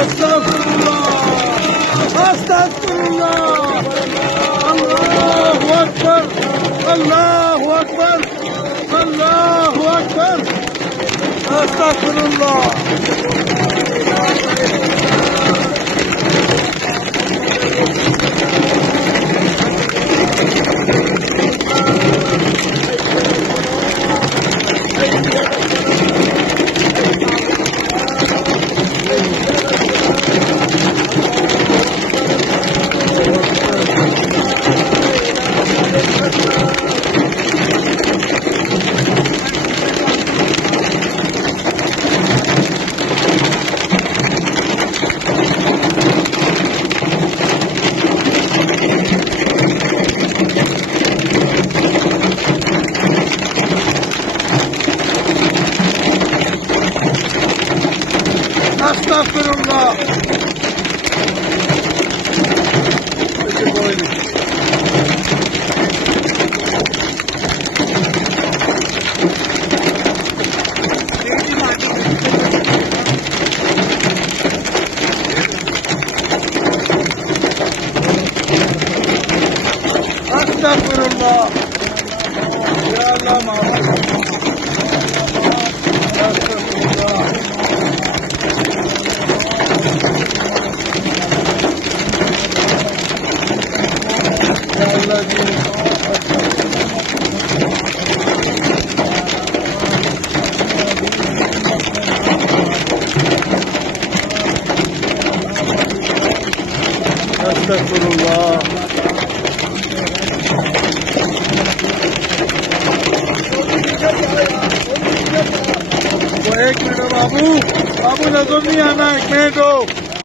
Estağfurullah. Estağfurullah. Allahu Ekber. Allahu Ekber. Allahu Ekber. Estağfurullah. Estağfurullah. Estağfurullah. Ya Allah Muhammed. Estağfurullah. Ya Allah Estağfurullah. वो एक minute बाबू बाबू नजर नहीं आना एक minute हो